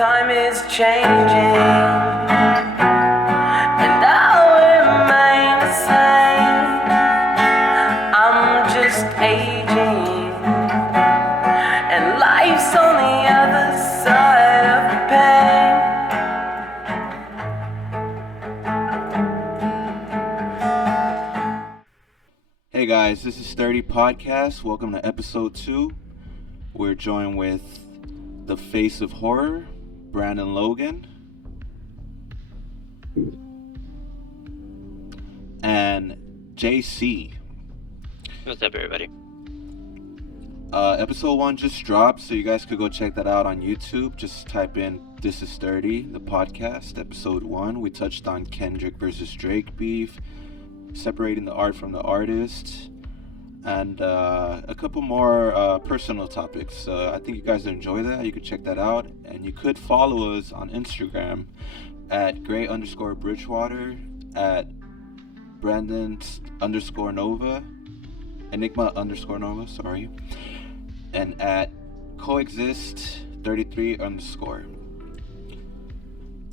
Time is changing, and I'll remain the same. I'm just aging, and life's on the other side of pain. Hey guys, this is Sturdy Podcast. Welcome to episode 2. We're joined with the face of horror, Brandon Logan, and Jaycee. What's up, everybody? Episode 1 just dropped, so you guys could go check that out on YouTube. Just type in This is Sturdy, the podcast, episode 1. We touched on Kendrick versus Drake beef, separating the art from the artist, and a couple more personal topics. I think you guys enjoy that. You could check that out, and you could follow us on Instagram at Gray_Bridgewater, at Brandon_Nova, Enigma_Nova, sorry, and at Coexist33_.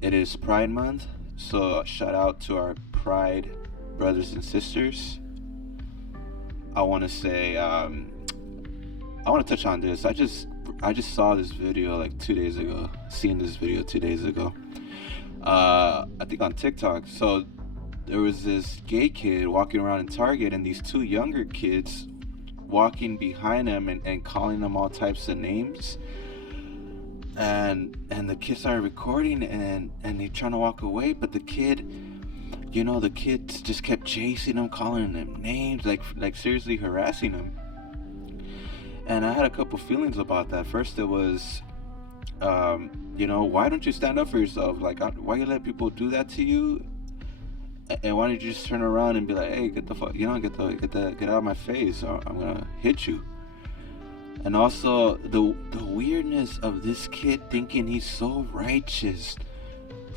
It is Pride Month, so shout out to our Pride brothers and sisters. I want to say, I want to touch on this. I just saw this video like 2 days ago. Seen this video 2 days ago. I think on TikTok. So there was this gay kid walking around in Target, and these two younger kids walking behind him and calling him all types of names. And the kid started recording, and they trying to walk away, but the kid just kept chasing him, calling him names, like seriously harassing him. And I had a couple feelings about that. First, it was, why don't you stand up for yourself? Like, why you let people do that to you? And why don't you just turn around and be like, hey, get the fuck, get out of my face, or I'm gonna hit you. And also the weirdness of this kid thinking he's so righteous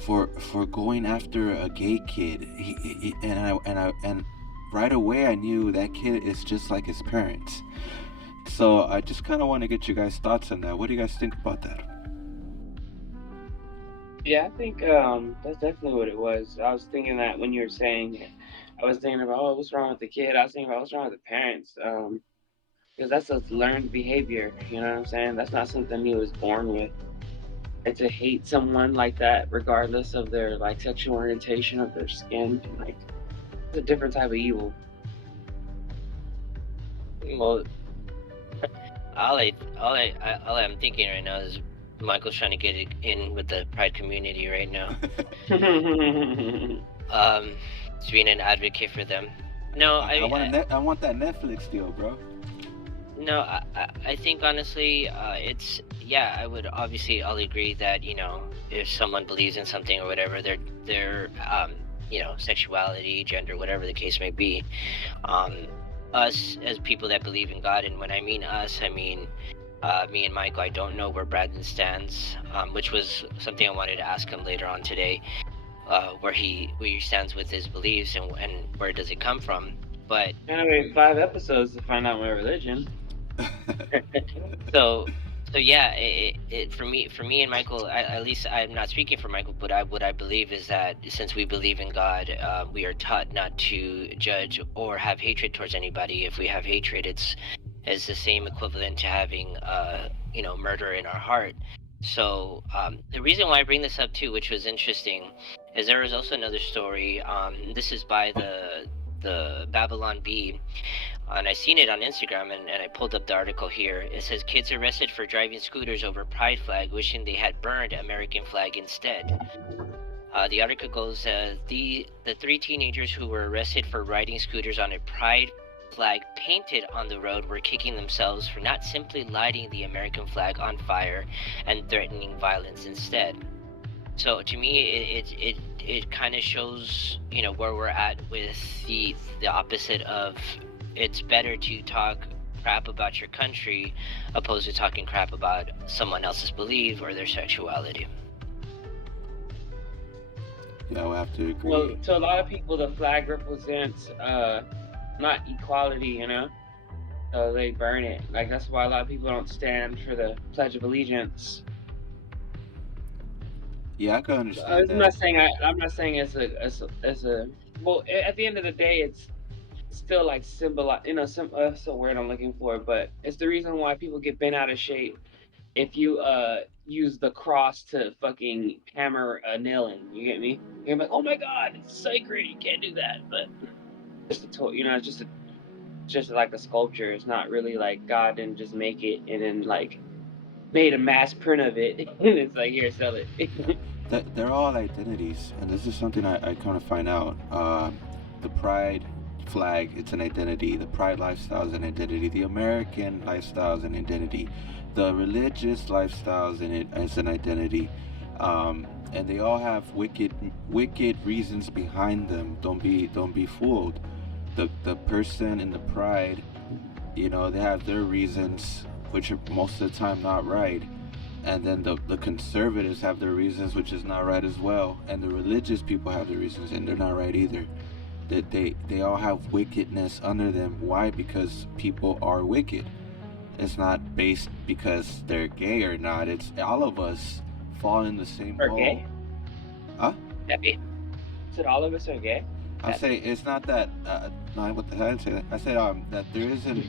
for going after a gay kid. And right away I knew that kid is just like his parents. So I just kind of want to get you guys' thoughts on that. What do you guys think about that? Yeah, I think that's definitely what it was. I was thinking that when you were saying it, I was thinking about, oh, what's wrong with the kid? I was thinking about what's wrong with the parents. Because that's a learned behavior, you know what I'm saying? That's not something he was born with. And to hate someone like that, regardless of their like sexual orientation, of their skin, like it's a different type of evil. Well, all I'm thinking right now is Michael's trying to get it in with the Pride community right now. It's being an advocate for them. No, I want that Netflix deal, bro. No, I think honestly, I would obviously all agree that, if someone believes in something or whatever, their sexuality, gender, whatever the case may be, us as people that believe in God, and when I mean us, I mean me and Michael. I don't know where Brandon stands, which was something I wanted to ask him later on today, where he stands with his beliefs and where does it come from. But Anyway, 5 episodes to find out my religion. So yeah, it for me and Michael, at least I'm not speaking for Michael, but what I believe is that since we believe in God, we are taught not to judge or have hatred towards anybody. If we have hatred, it's the same equivalent to having murder in our heart. So the reason why I bring this up too, which was interesting, is there was also another story. This is by the Babylon Bee. And I seen it on Instagram, and I pulled up the article here. It says, kids arrested for driving scooters over pride flag, wishing they had burned American flag instead. The article goes, the 3 teenagers who were arrested for riding scooters on a pride flag painted on the road were kicking themselves for not simply lighting the American flag on fire and threatening violence instead. So to me, it kind of shows, where we're at with the opposite of, it's better to talk crap about your country opposed to talking crap about someone else's belief or their sexuality. Yeah, we have to agree. Well, to a lot of people, the flag represents not equality, so they burn it. Like, that's why a lot of people don't stand for the Pledge of Allegiance. Yeah, I can understand I'm that. not saying I'm not saying as a well. At the end of the day, it's still like symbol. Some word I'm looking for, but it's the reason why people get bent out of shape if you use the cross to fucking hammer a nail in. You get me? You're like, oh my god, it's sacred. You can't do that. But just a it's just like a sculpture. It's not really like God didn't just make it and then like made a mass print of it and it's like here, sell it. That they're all identities, and this is something I kind of find out. The pride flag, it's an identity. The pride lifestyle is an identity. The American lifestyle is an identity. The religious lifestyle is an identity. And they all have wicked reasons behind them. Don't be fooled. The person in the pride, they have their reasons, which are most of the time not right. And then the conservatives have their reasons, which is not right as well. And the religious people have their reasons, and they're not right either. That they all have wickedness under them. Why? Because people are wicked. It's not based because they're gay or not. It's all of us fall in the same Are hole. gay? Huh? Said all of us are gay? I say it's not that. No, what the hell? I didn't say that. I said that there isn't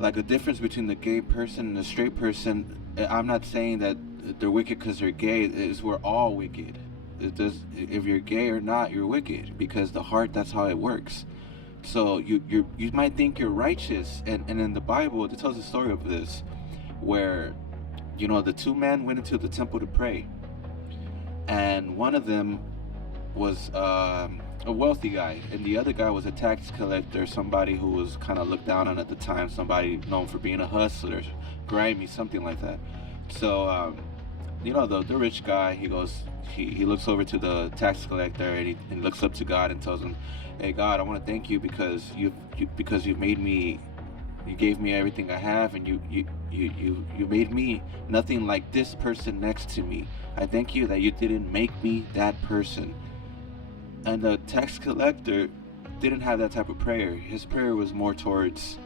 like a difference between the gay person and the straight person. I'm not saying that they're wicked because they're gay. It's we're all wicked. It does. If you're gay or not, you're wicked because the heart. That's how it works. So you might think you're righteous, and in the Bible it tells the story of this, where the two men went into the temple to pray, and one of them was a wealthy guy, and the other guy was a tax collector, somebody who was kind of looked down on at the time, somebody known for being a hustler, grimy, something like that. So the rich guy, he looks over to the tax collector, and he looks up to God and tells him, "Hey God, I want to thank you because you made me, you gave me everything I have, and you made me nothing like this person next to me. I thank you that you didn't make me that person." And the tax collector didn't have that type of prayer. His prayer was more towards,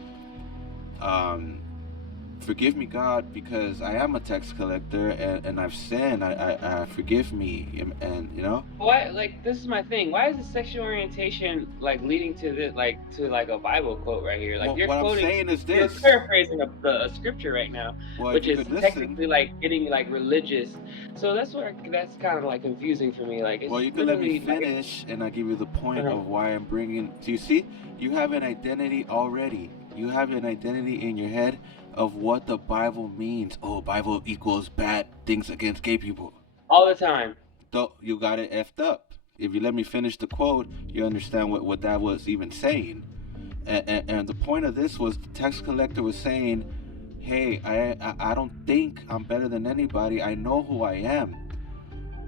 forgive me, God, because I am a tax collector and I've sinned. I forgive me, and Why? Like, this is my thing. Why is the sexual orientation like leading to this, to a Bible quote right here? Like, Well, you're what I'm quoting, saying is you're this. paraphrasing a scripture right now, Well, if which you is could listen. technically like getting like religious. So that's kind of like confusing for me. Like, it's Well, you could let me literally like, finish, and I'll give you the point uh-huh. of why I'm bringing. Do you see? You have an identity already. You have an identity in your head of what the Bible means. Oh, Bible equals bad things against gay people. all the time. Though you got it effed up. If you let me finish the quote, you understand what that was even saying. And the point of this was the tax collector was saying, "Hey, I don't think I'm better than anybody. I know who I am."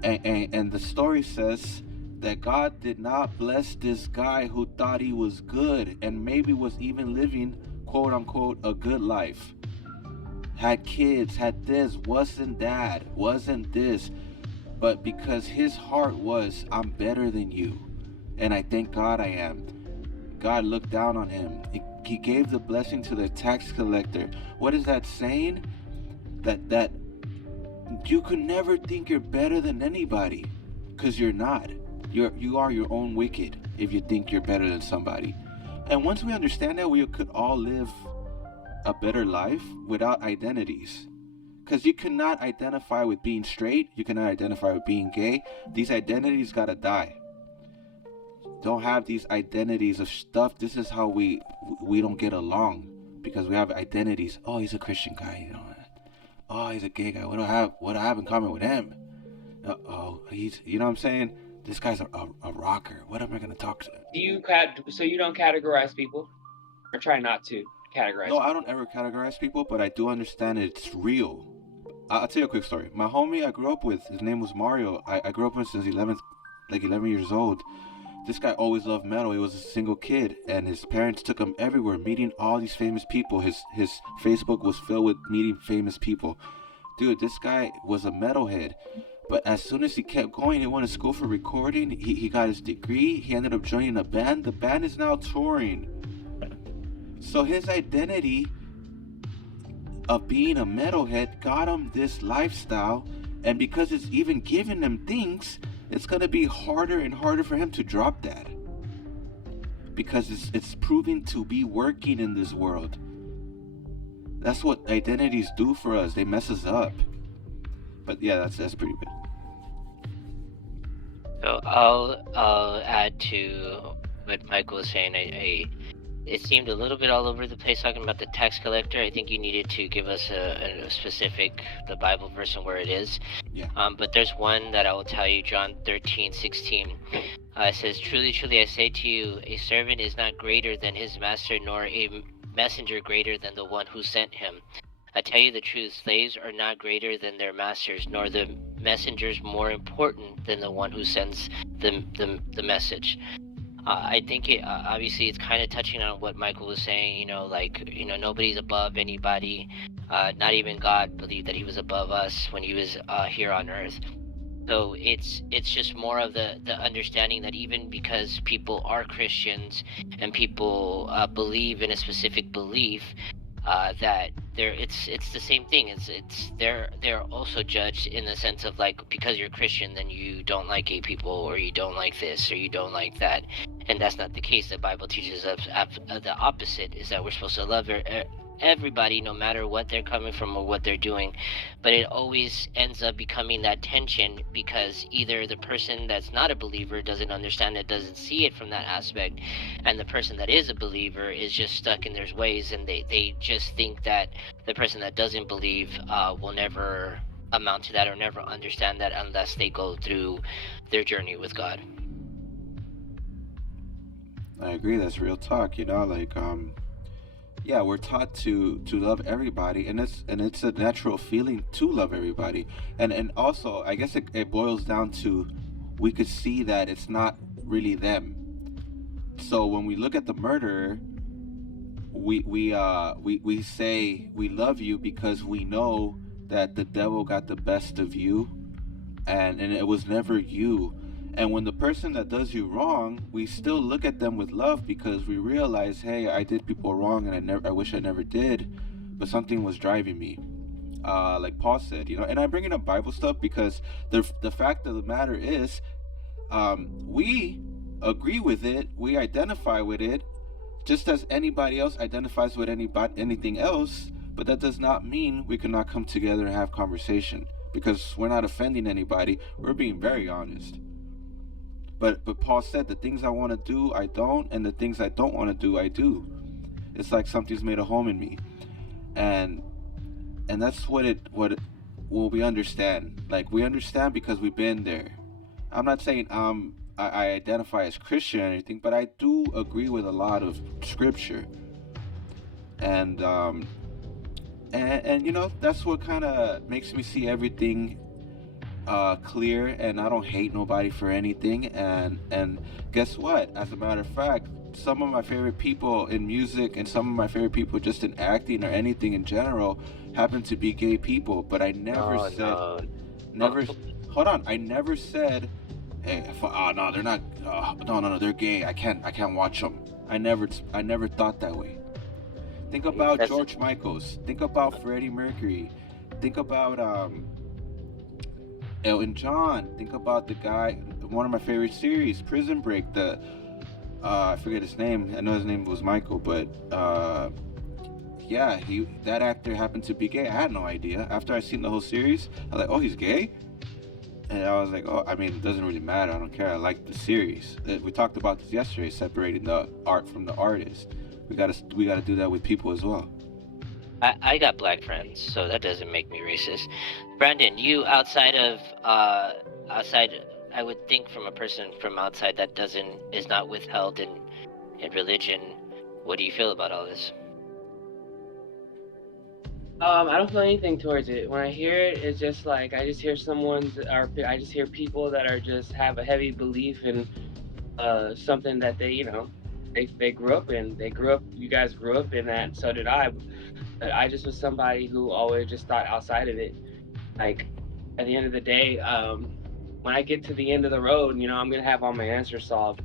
And the story says that God did not bless this guy who thought he was good and maybe was even living, quote unquote, a good life. Had kids, had this, wasn't that, wasn't this. But because his heart was, I'm better than you. And I thank God I am. God looked down on him. He gave the blessing to the tax collector. What is that saying? That you could never think you're better than anybody, because you're not. You are your own wicked if you think you're better than somebody. And once we understand that, we could all live a better life without identities. Because you cannot identify with being straight, you cannot identify with being gay. These identities gotta die. Don't have these identities of stuff. This is how we don't get along, because we have identities. Oh, he's a Christian guy, Oh, he's a gay guy. What do I have in common with him? Oh, he's, what I'm saying? This guy's a rocker. What am I gonna talk to? So you don't categorize people, or try not to categorize? No, I don't ever categorize people, but I do understand it's real. I'll tell you a quick story. My homie I grew up with, his name was Mario. I grew up with him since 11 years old. This guy always loved metal. He was a single kid, and his parents took him everywhere, meeting all these famous people. His Facebook was filled with meeting famous people. Dude, this guy was a metalhead. But as soon as he kept going, he went to school for recording. He got his degree. He ended up joining a band. The band is now touring. So his identity of being a metalhead got him this lifestyle, And because it's even giving him things, it's going to be harder and harder for him to drop that. Because it's proving to be working in this world. That's what identities do for us. They mess us up. But yeah, that's pretty good. So I'll add to what Michael was saying. It seemed a little bit all over the place talking about the tax collector. I think you needed to give us a specific, the Bible verse and where it is. Yeah. But there's one that I will tell you, John 13:16. It says, "Truly, truly, I say to you, a servant is not greater than his master, nor a messenger greater than the one who sent him. I tell you the truth, slaves are not greater than their masters, nor the messengers more important than the one who sends the message." I think obviously it's kind of touching on what Michael was saying, nobody's above anybody. Not even God believed that he was above us when he was here on earth. So it's just more of the understanding that even because people are Christians and people believe in a specific belief, that it's the same thing. It's they're also judged in the sense of, like, because you're Christian, then you don't like gay people, or you don't like this, or you don't like that, and that's not the case. The Bible teaches us the opposite, is that we're supposed to love everybody, no matter what they're coming from or what they're doing. But it always ends up becoming that tension, because either the person that's not a believer doesn't understand it, doesn't see it from that aspect, and the person that is a believer is just stuck in their ways, and they just think that the person that doesn't believe will never amount to that or never understand that unless they go through their journey with God. I agree. That's real talk. Yeah, we're taught to love everybody, and it's a natural feeling to love everybody. And also, I guess it boils down to, we could see that it's not really them. So when we look at the murderer, we say we love you because we know that the devil got the best of you, and it was never you. And when the person that does you wrong, we still look at them with love, because we realize, hey, I did people wrong, and I wish I never did, but something was driving me. Like Paul said, and I'm bringing up Bible stuff because the fact of the matter is, we agree with it, we identify with it, just as anybody else identifies with anything else. But that does not mean we cannot come together and have conversation, because we're not offending anybody. We're being very honest. But Paul said, the things I want to do, I don't, and the things I don't want to do, I do. It's like something's made a home in me, and that's what we understand. Like, we understand because we've been there. I'm not saying I identify as Christian or anything, but I do agree with a lot of scripture, and that's what kind of makes me see everything clear, and I don't hate nobody for anything. And guess what? As a matter of fact, some of my favorite people in music and some of my favorite people just in acting or anything in general happen to be gay people. But I never hold on. I never said, hey, no, they're not. No, they're gay. I can't watch them. I never thought that way. Think about George Michaels. Think about Freddie Mercury. Think about Elton John. Think about the guy, one of my favorite series, Prison Break. I forget his name. I know his name was Michael, but yeah, that actor happened to be gay. I had no idea. After I seen the whole series, I was like, oh, he's gay? And I was like, oh, I mean, it doesn't really matter. I don't care. I like the series. We talked about this yesterday, separating the art from the artist. We gotta do that with people as well. I got black friends, so that doesn't make me racist. Brandon, you outside, I would think, from a person from outside that is not withheld in religion, what do you feel about all this? I don't feel anything towards it. When I hear it, it's just like I just hear I just hear people that are just have a heavy belief in something that they grew up in. You guys grew up in that, and so did I. But I just was somebody who always just thought outside of it. Like, at the end of the day, when I get to the end of the road, I'm gonna have all my answers solved.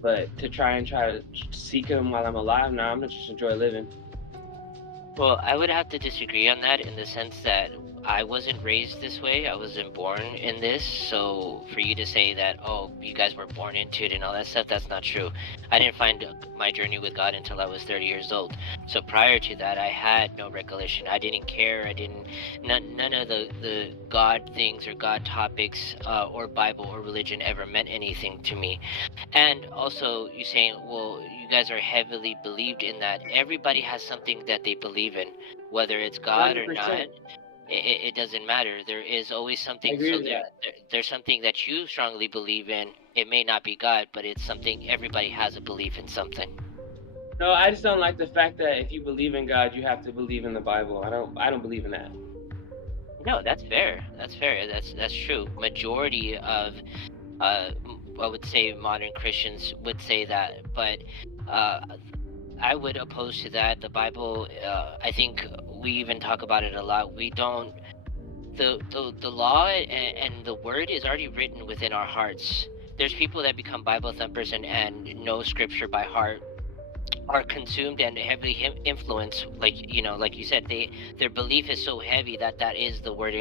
But to try to seek them while I'm alive, I'm gonna just enjoy living. Well, I would have to disagree on that, in the sense that I wasn't raised this way. I wasn't born in this. So for you to say that, oh, you guys were born into it and all that stuff, that's not true. I didn't find my journey with God until I was 30 years old. So prior to that, I had no recollection. I didn't care. I didn't, none of the God things or God topics or Bible or religion ever meant anything to me. And also, you saying, well, you guys are heavily believed in that. Everybody has something that they believe in, whether it's God or not. 100%. It doesn't matter. There is always I something. agree So with that. there's something that you strongly believe in. It may not be God, but it's something. Everybody has a belief in something. No, I just don't like the fact that if you believe in God, you have to believe in the Bible. I don't believe in that. No, that's fair. That's fair. That's true. Majority of I would say modern Christians would say that, but uh, I would oppose to that. The Bible, I think we even talk about it a lot. We don't. The law and the word is already written within our hearts. There's people that become Bible thumpers and know scripture by heart, are consumed and heavily influenced, like like you said, their belief is so heavy that that is the word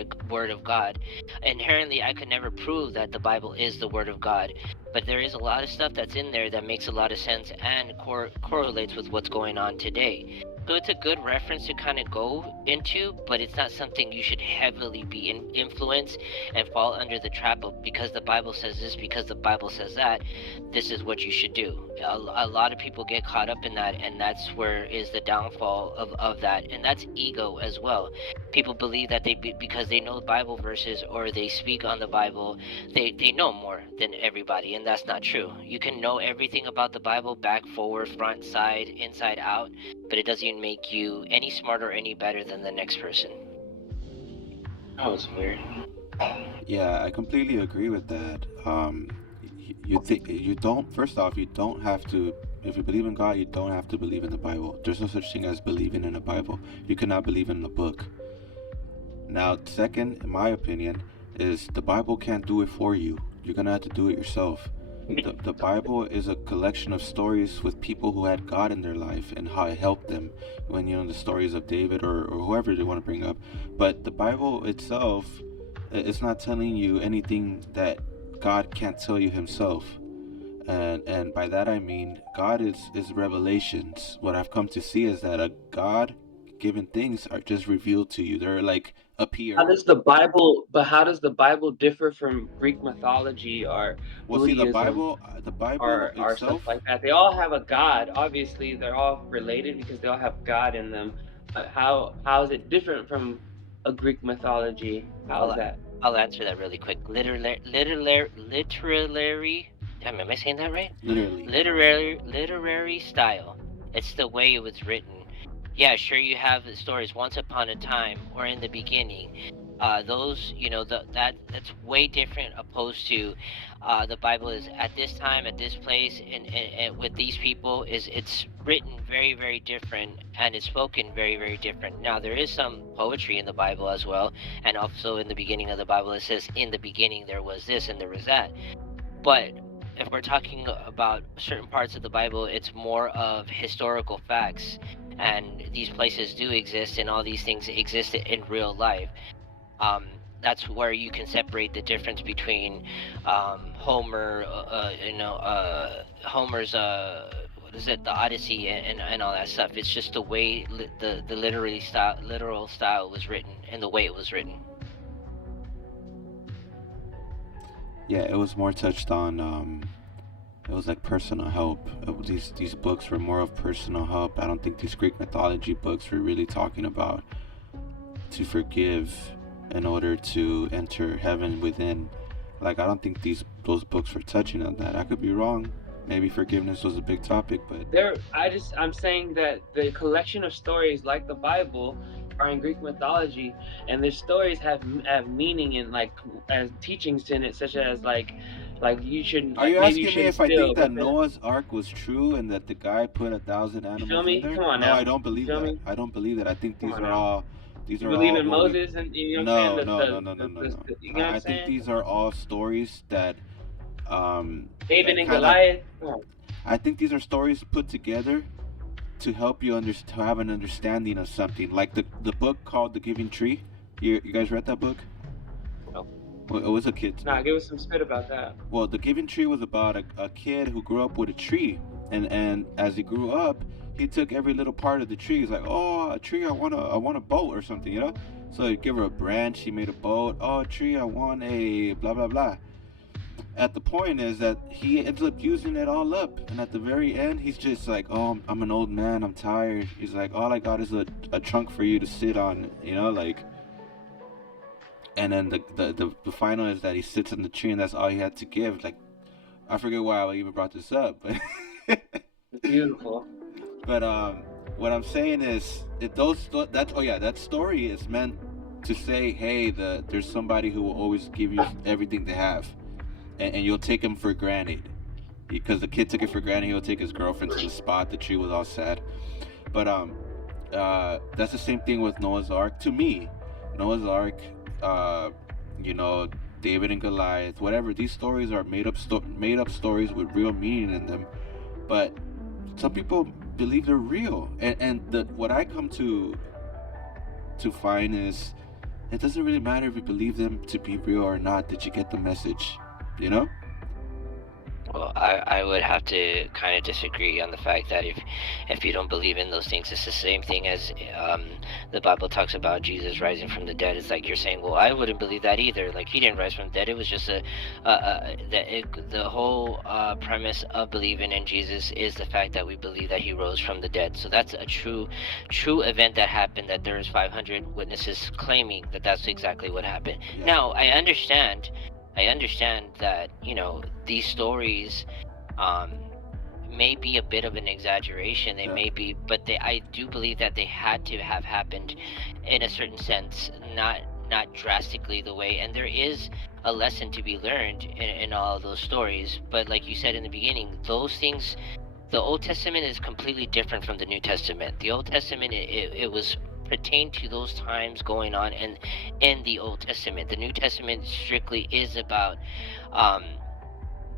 of God. Inherently, I could never prove that the Bible is the word of God, but there is a lot of stuff that's in there that makes a lot of sense and correlates with what's going on today. So it's a good reference to kind of go into, but it's not something you should heavily be influenced and fall under the trap of, because the Bible says this, because the Bible says that, this is what you should do. A lot of people get caught up in that, and that's where is the downfall of that, and that's ego as well. People believe that because they know Bible verses or they speak on the Bible, they know more than everybody, and that's not true. You can know everything about the Bible, back, forward, front, side, inside out, but it doesn't make you any smarter or any better than the next person. That was weird. Yeah, I completely agree with that. You think you don't. First off, you don't have to. If you believe in God, you don't have to believe in the Bible. There's no such thing as believing in a Bible. You cannot believe in the book. Now, second, in my opinion, is the Bible can't do it for you. You're gonna have to do it yourself. The Bible is a collection of stories with people who had God in their life and how it helped them. When the stories of David or whoever they want to bring up, but the Bible itself, it's not telling you anything that God can't tell you Himself. And by that I mean God is revelations. What I've come to see is that a God given things are just revealed to you. They're like appear. How does the Bible differ from Greek mythology or Well, see, Buddhism the Bible or stuff itself. like that? They all have a God. Obviously, they're all related because they all have God in them. But how is it different from a Greek mythology? How is I'll, that? I'll answer that really quick. Literary. Damn, am I saying that right? Literally. Literary style. It's the way it was written. Yeah, sure, you have the stories once upon a time or in the beginning. Those, that's way different opposed to the Bible is at this time, at this place, and with these people is it's written very, very different and it's spoken very, very different. Now there is some poetry in the Bible as well, and also in the beginning of the Bible it says in the beginning there was this and there was that. But if we're talking about certain parts of the Bible, it's more of historical facts, and these places do exist, and all these things exist in real life. Um, that's where you can separate the difference between Homer, Homer's what is it, the Odyssey, and all that stuff. It's just the way the literal style was written, and the way it was written. Yeah, it was more touched on. It was like personal help. These books were more of personal help. I don't think these Greek mythology books were really talking about to forgive in order to enter heaven within. Like, I don't think those books were touching on that. I could be wrong. Maybe forgiveness was a big topic, but I'm saying that the collection of stories like the Bible are in Greek mythology, and the stories have meaning and like as teachings in it, such as like you shouldn't, are like you maybe you asking me shouldn't if I steal. think that Noah's Ark was true and that the guy put 1,000 You feel animals in me? there? Come on No, now. I don't You believe feel that. me? I don't believe that. I think Come these on are now. all You believe in what we. Moses and you know what I'm No, saying? no, no, no, no, no, no. You know what I'm I think saying? these are all stories that David that and kind of. Goliath. Come on. I think these are stories put together to help you to have an understanding of something. Like the book called The Giving Tree. You guys read that book? Nope. Well, it was a kid's Nah, book. give us some spit about that. Well, The Giving Tree was about a kid who grew up with a tree, and as he grew up, he took every little part of the tree. He's like, oh, a tree, I want a boat or something, you know. So he gave her a branch, he made a boat. Oh, a tree, I want a blah blah blah. At the point is that he ends up using it all up, and at the very end, he's just like, oh, I'm an old man, I'm tired. He's like, all I got is a trunk for you to sit on, you know, like. And then the final is that he sits in the tree, and that's all he had to give. Like, I forget why I even brought this up, but Beautiful. but what I'm saying is, that story is meant to say, hey, there's somebody who will always give you everything they have, and you'll take him for granted, because the kid took it for granted. He'll take his girlfriend to the spot. The tree was all sad, but that's the same thing with Noah's Ark. To me, Noah's Ark, you know, David and Goliath, whatever. These stories are made up stories with real meaning in them, but some people believe they're real. And what I come to find is, it doesn't really matter if you believe them to be real or not. Did you get the message? You know? Well, I would have to kind of disagree on the fact that if you don't believe in those things, it's the same thing as the Bible talks about Jesus rising from the dead. It's like you're saying, well, I wouldn't believe that either. Like, he didn't rise from the dead. It was just the whole premise of believing in Jesus is the fact that we believe that he rose from the dead. So that's a true event that happened, that there's 500 witnesses claiming that that's exactly what happened. Yeah. Now, I understand that, you know, these stories may be a bit of an exaggeration. They may be, but I do believe that they had to have happened in a certain sense, not drastically the way. And there is a lesson to be learned in all of those stories. But like you said in the beginning, those things, the Old Testament is completely different from the New Testament. The Old Testament, it was pertain to those times going on in the Old Testament. The New Testament strictly is about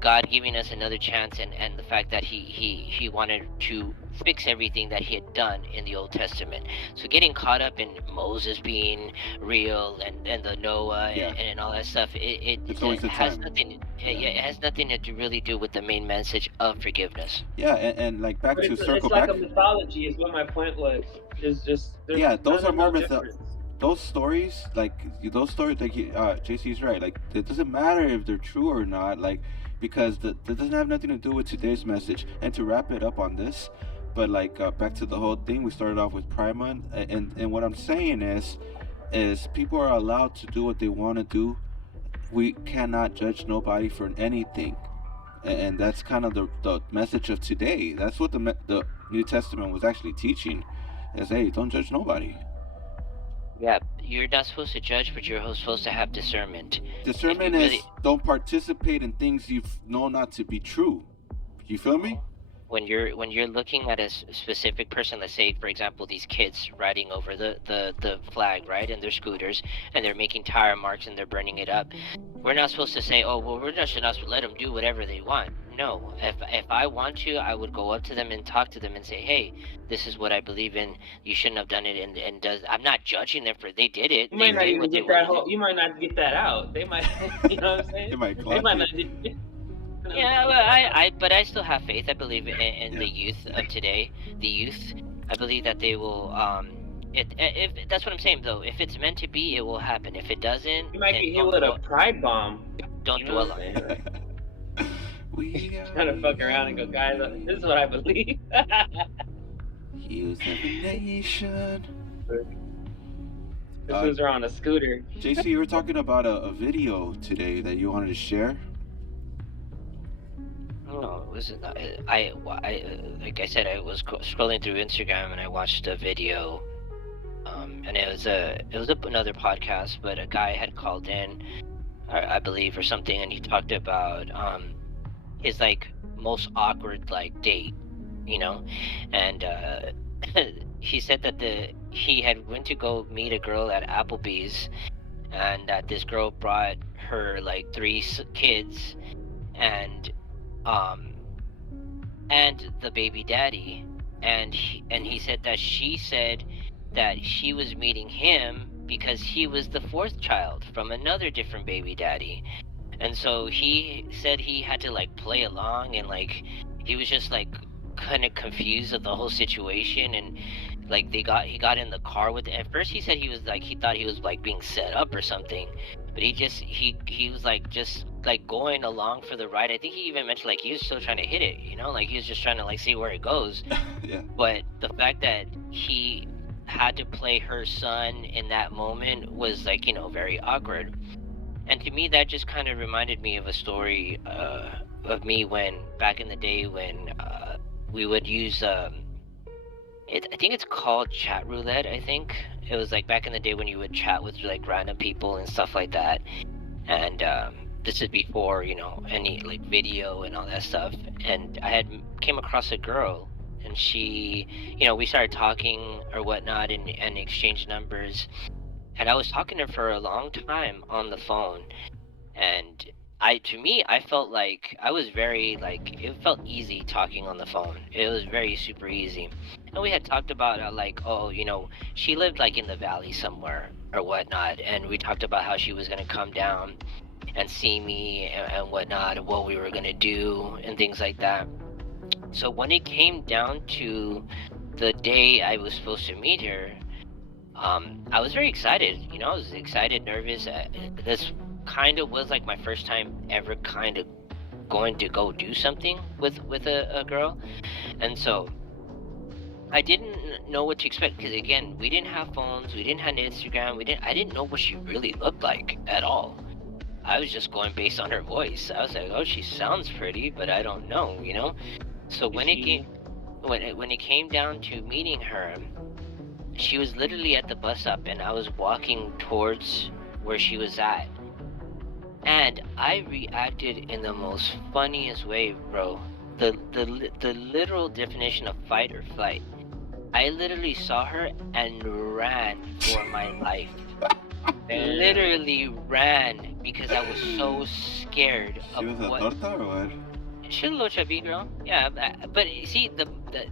God giving us another chance, and the fact that he wanted to fix everything that he had done in the Old Testament. So getting caught up in Moses being real and the Noah and all that stuff, It's always the has time. nothing. It has nothing to really do with the main message of forgiveness. Yeah, and like back But to it's circle like back. a mythology, is what my point was. Is just there's Yeah, those none are of more no myth. difference. Those stories, like JC's right. Like, it doesn't matter if they're true or not. Like, because that doesn't have nothing to do with today's message. And to wrap it up on this, but like back to the whole thing, we started off with Pride Month, and what I'm saying is people are allowed to do what they want to do. We cannot judge nobody for anything, and that's kind of the message of today. That's what the New Testament was actually teaching, is, hey, don't judge nobody. Yeah, you're not supposed to judge, but you're supposed to have discernment. Discernment If you is, don't participate in things you know not to be true. You feel me? when you're looking at a specific person, let's say for example these kids riding over the flag, right, in their scooters, and they're making tire marks and they're burning it up, we're not supposed to say, oh well, we're just not supposed to let them do whatever they want. No, if I want to, I would go up to them and talk to them and say, hey, this is what I believe in, you shouldn't have done it, and I'm not judging them for, they did it, You they might not did even what they get that wanted to whole. You might not get that out. They might. You know what I'm saying? It might They clock might you. not. Yeah, but I still have faith. I believe in the youth of today. The youth, I believe that they will. If that's what I'm saying though. If it's meant to be, it will happen. If it doesn't, You might then get hit with a pride bomb. don't You know dwell what on I'm it. saying? We are Trying to fuck around and go, guys, this is what I believe. heroes of the nation. This was on a scooter. JC, you were talking about a video today that you wanted to share. No, it wasn't. I like I said, I was scrolling through Instagram and I watched a video, and it was another podcast, but a guy had called in, I believe, or something, and he talked about his like most awkward like date, you know, and he said that he had went to go meet a girl at Applebee's, and that this girl brought her like 3 kids, and the baby daddy, and he said that she said that she was meeting him because he was the fourth child from another different baby daddy. And so he said he had to like play along, and like he was just like kind of confused of the whole situation. And like he got in the car with it. At first he said he thought he was like being set up or something, but he was like just like going along for the ride. I think he even mentioned like he was still trying to hit it, like he was just trying to like see where it goes. Yeah. But the fact that he had to play her son in that moment was like very awkward. And to me, that just kind of reminded me of a story of me when back in the day when we would use I think it's called chat roulette. I think it was like back in the day when you would chat with like random people and stuff like that. And this is before any like video and all that stuff. And I had came across a girl, and she, we started talking or whatnot, and exchanged numbers. And I was talking to her for a long time on the phone, and to me, I felt like I was very like it felt easy talking on the phone. It was very super easy, and we had talked about like, oh, she lived like in the valley somewhere or whatnot, and we talked about how she was gonna come down and see me and whatnot, and what we were gonna do and things like that. So when it came down to the day I was supposed to meet her, I was very excited. I was excited, nervous. This kind of was like my first time ever kind of going to go do something with a girl. And so I didn't know what to expect, because again, we didn't have phones, we didn't have Instagram, I didn't know what she really looked like at all. I was just going based on her voice. I was like, oh, she sounds pretty, but I don't know. So when it came down to meeting her, she was literally at the bus stop, and I was walking towards where she was at. And I reacted in the most funniest way, bro. The literal definition of fight or flight. I literally saw her and ran for my life. Literally ran, because I was so scared of She was a torta or what? She was a little chubby girl, yeah. But see,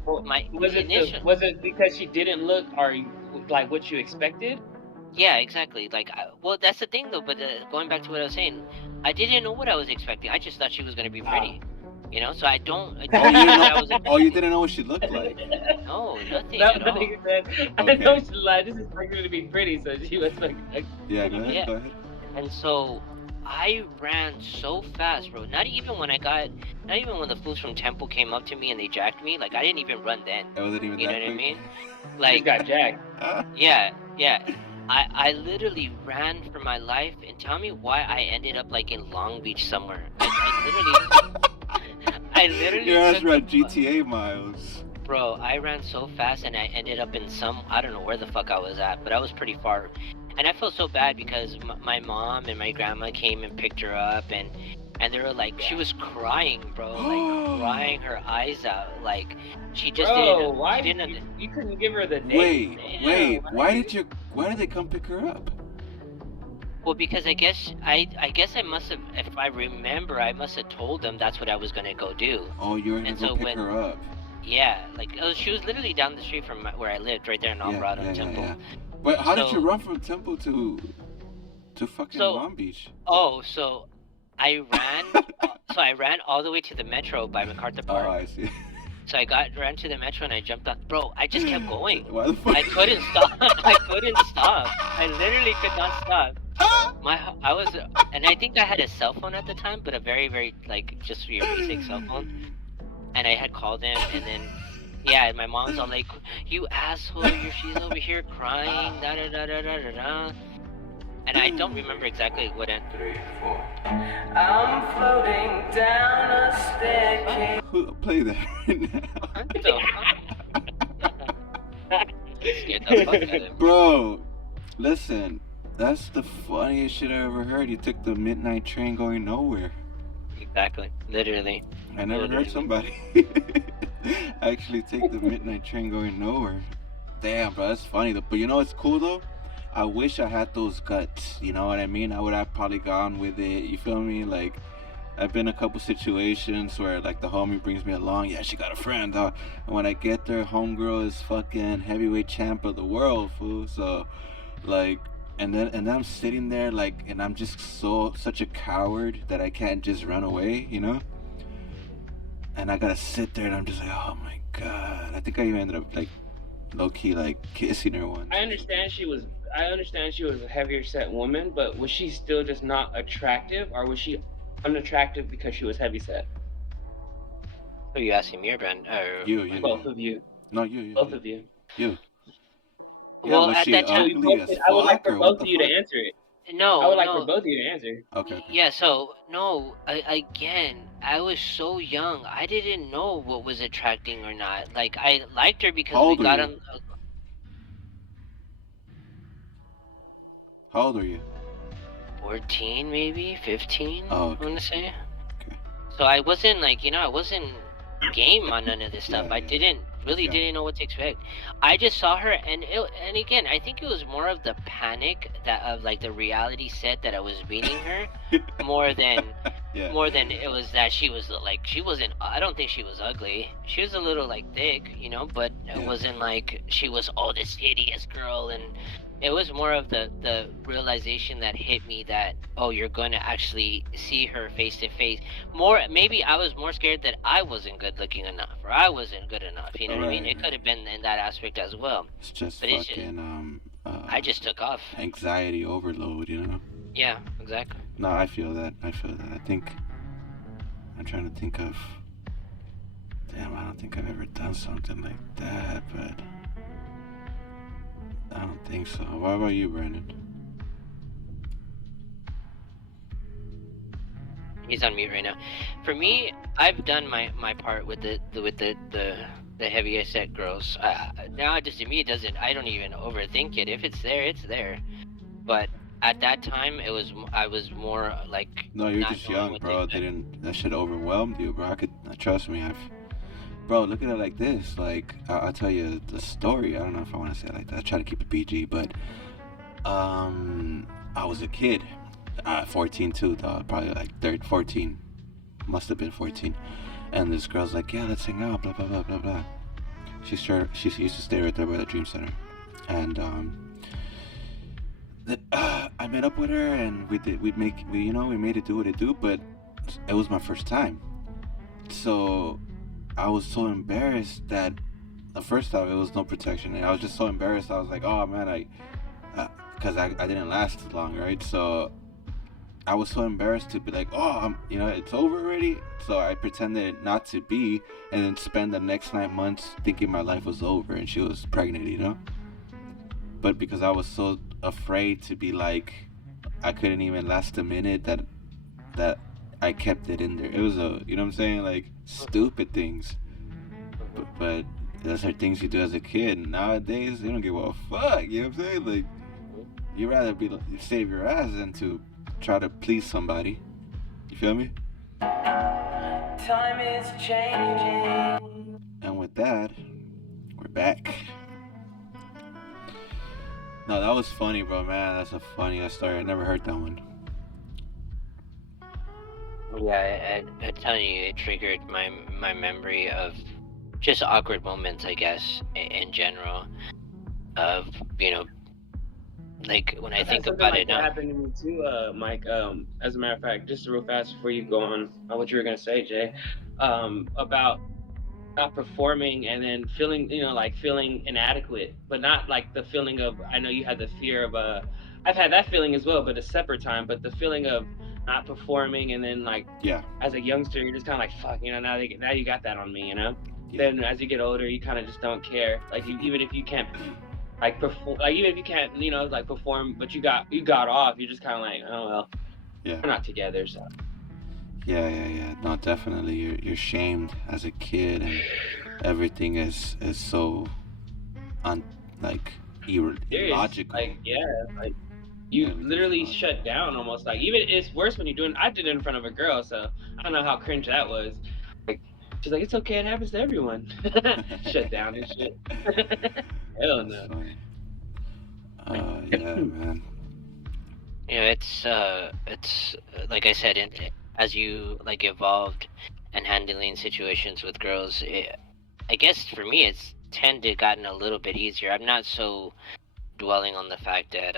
was it because she didn't look or like what you expected? Yeah, exactly. Like, well, that's the thing though. But going back to what I was saying, I didn't know what I was expecting. I just thought she was gonna be pretty, So I don't. Oh, you didn't know what she looked like? No, nothing No, at all. nothing said. I Okay. know she lied. This is going to be pretty, so she was like. Yeah, go ahead. Yeah. Go ahead. And so I ran so fast, bro. Not even when the fools from Temple came up to me and they jacked me. Like, I didn't even run then. That wasn't even You know that what I quick. mean? She Like, got jacked. yeah. I literally ran for my life, and tell me why I ended up like in Long Beach somewhere. I literally Your ass took ran the GTA miles. Bro, I ran so fast, and I ended up in I don't know where the fuck I was at, but I was pretty far. And I felt so bad because my mom and my grandma came and picked her up, and they were like, she was crying, bro, like crying her eyes out, like she just didn't. Why She didn't. you couldn't give her the name? Wait. Why did they come pick her up? Well, because I guess I must have, if I remember, I must have told them that's what I was gonna go do. Oh, you were gonna And go so pick her up. Yeah, like she was literally down the street from where I lived, right there in Alvarado, Temple. Yeah. But how did So- you run from Temple to fucking So- Long Beach? Oh, so I ran. So I ran all the way to the metro by MacArthur Oh, Park. I see. So I ran to the metro and I jumped on. Bro, I just kept going. Why the fuck? I couldn't stop. I couldn't stop. I literally could not stop. And I think I had a cell phone at the time, but a very, very like just your basic cell phone. And I had called them, and then yeah, my mom's all like, "You asshole! She's over here crying, da da da da da da da." And I don't remember exactly what. 3, 4. I'm floating down a staircase. Play that right now. What the fuck? Scared the fuck out of me. Bro, listen. That's the funniest shit I ever heard. You took the midnight train going nowhere. Exactly. Literally. I never heard somebody actually take the midnight train going nowhere. Damn, bro, that's funny though. But you know what's cool though? I wish I had those guts. You know what I mean? I would have probably gone with it. You feel me? Like, I've been in a couple situations where like the homie brings me along. Yeah, she got a friend. And when I get there, homegirl is fucking heavyweight champ of the world, fool. So, like, and then I'm sitting there like, and I'm just such a coward that I can't just run away, you know. And I gotta sit there, and I'm just like, oh my god. I think I even ended up like low key like kissing her once. I understand she was a heavier set woman, but was she still just not attractive, or was she unattractive because she was heavy set? Are you asking me or Brand? Or You. Both of you. No, you. Both of you. You. Yeah, Well, was at she that time, ugly as I would like fuck for or what both the of you to fuck? answer it. I no, would like for no. both of you to answer. Okay. Yeah, so no, again, I was so young. I didn't know what was attracting or not. Like I liked her because How we old were got you? on How old are you? 14, maybe 15. Oh, I okay. want to say. Okay. So I wasn't like, I wasn't game on none of this stuff. Yeah, I yeah. really Yeah. didn't know what to expect. I just saw her, and again, I think it was more of the panic that of like the reality set that I was meeting her, more than Yeah. more than it was that she was like she wasn't. I don't think she was ugly. She was a little like thick, but it Yeah. wasn't like she was this hideous girl. And it was more of the realization that hit me that you're going to actually see her face to face. More maybe I was more scared that I wasn't good looking enough or I wasn't good enough. You know what I mean? Right. It could have been in that aspect as well. It's just But it's just, fucking I just took off. anxiety overload, you know. Yeah, exactly. No, I feel that. I think I'm trying to think of. Damn, I don't think I've ever done something like that, but I don't think so. What about you, Brandon? He's on mute right now. For me, I've done my part with the heavier set girls. Now just to me it doesn't. I don't even overthink it. If it's there, it's there. But at that time, I was more like. No, you're not just knowing young, what to bro. expect. That shit overwhelmed you, bro. Trust me. Bro, look at it like this. Like, I'll tell you the story. I don't know if I want to say it like that. I try to keep it PG, but I was a kid, 14 too, though. Probably like 14, must have been 14. And this girl's like, yeah, let's hang out, blah blah blah blah blah. She used to stay right there by the Dream Center, and I met up with her, and we made it do what it do, but it was my first time, so I was so embarrassed that the first time it was no protection, and I was just so embarrassed. I was like, oh man, because I didn't last long, right? So I was so embarrassed to be like, oh, it's over already. So I pretended not to be, and then spend the next 9 months thinking my life was over, and she was pregnant, you know. But because I was so afraid to be like, I couldn't even last a minute, that I kept it in there. It was you know what I'm saying, like stupid things. But those are things you do as a kid. Nowadays, you don't give a fuck. You know what I'm saying? Like, you'd rather save your ass than to try to please somebody. You feel me? Time is changing. And with that, we're back. No, that was funny, bro, man. That's a funny story. I never heard that one. Yeah, I'm telling you, it triggered my memory of just awkward moments, I guess, in general. Of like when I think Something about like it that now. happened to me too, Mike. As a matter of fact, just real fast before you go on what you were gonna say, Jay, about not performing and then feeling, feeling inadequate, but not like the feeling of. I know you had the fear of I've had that feeling as well, but a separate time. But the feeling of not performing and then as a youngster, you're just kind of like, fuck, now you got that on me, Yeah. Then as you get older, you kind of just don't care. Like even if you can't. Perform, even if you can't, perform, but you got off. You're just kind of like, oh well, Yeah. we're not together, so. Yeah. No, definitely. You're shamed as a kid, and everything is so illogical. You literally shut down almost. Like even it's worse when you're doing. I did it in front of a girl, so I don't know how cringe that was. She's like, it's okay, it happens to everyone. Shut down and shit. Hell no. Yeah, man. It's like I said, as you evolved and handling situations with girls, I guess for me it's gotten a little bit easier. I'm not so dwelling on the fact that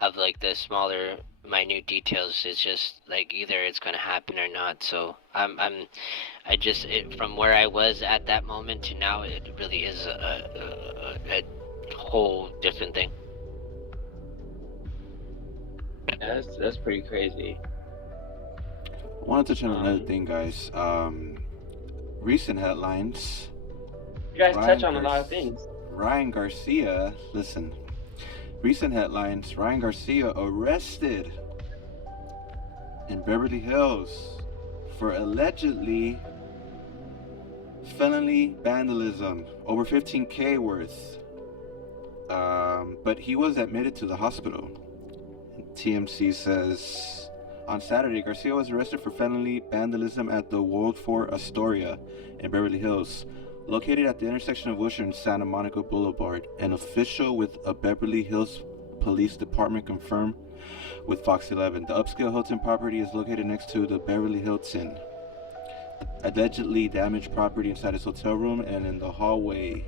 of like the smaller minute details. It's just like either it's gonna happen or not. So I just from where I was at that moment to now, it really is a whole different thing. Yeah, that's pretty crazy. I want to touch on another thing, guys. Recent headlines. You guys touch on a lot of things. Ryan Garcia, listen. Recent headlines: Ryan Garcia arrested in Beverly Hills for allegedly felony vandalism, over 15K worth. But he was admitted to the hospital. TMC says on Saturday, Garcia was arrested for felony vandalism at the World Fort Astoria in Beverly Hills, located at the intersection of Wilshire and Santa Monica Boulevard. An official with a Beverly Hills Police Department confirmed with Fox 11. The upscale Hilton property is located next to the Beverly Hilton. Allegedly damaged property inside his hotel room and in the hallway.